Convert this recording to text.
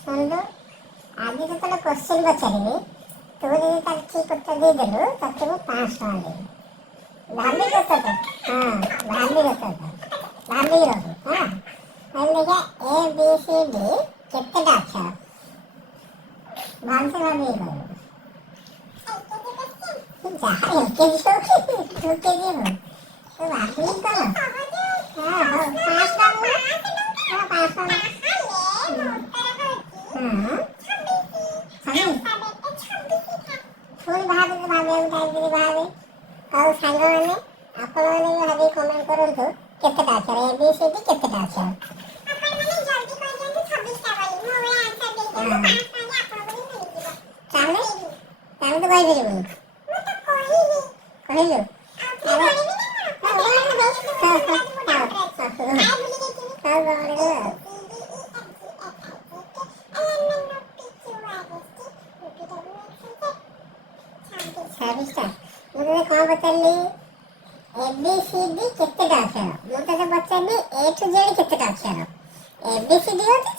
ଶୁଣନ୍ତୁ, ଆଜି ଯେତେବେଳେ କ୍ୱେଶ୍ଚିନ୍ ପଚାରିବି ତୁ ଯଦି ତାର ଠିକ୍ ଉତ୍ତର ଦେଇଦେଲୁ ତତେ ମୁଁ 500 ଟଙ୍କା ଦେବି। ଭାବିକି ଉତ୍ତର ଦେ। ହଁ, ଭାବିକି ଉତ୍ତର ଦେ। ଭାବିକି ରଖୁ। ହଁ, ଦେଖିଆ A B C D କେତେଟା ଅକ୍ଷର? ଭଲସେ ଭାବିକି କହିବୁ। ଯାହା LKG ହଉ କି UKG ହଉ, ତୁ ଭାବିକି କର। ହଁ, ହଉ 500 ଟଙ୍କା ନଉନୁ। ହଁ, 500 ଟଙ୍କା। ହଁ, 26। ପୁଣି ଭାବିବାକୁ ଟାଇମ୍ ଦେବି, ଭାବେ। ଆଉ ସାଙ୍ଗମାନେ, ଆପଣମାନେ ବି ଭାବିକି କମେଣ୍ଟ କରନ୍ତୁ କେତେଟା ଅକ୍ଷର A B C D କେତେଟା ଅକ୍ଷର? ତାହେଲେ ତାହେଲେ ତୁ କହିପାରିବୁନି। କହିଲୁ? ଛବିଶଟା। ମୁଁ ତତେ କଣ ପଚାରିଲି? A B C D କେତେଟା ଅକ୍ଷର? ମୁଁ ତତେ ପଚାରିଲି A to Z କେତେଟା ଅକ୍ଷର? A B C D ହଉଛି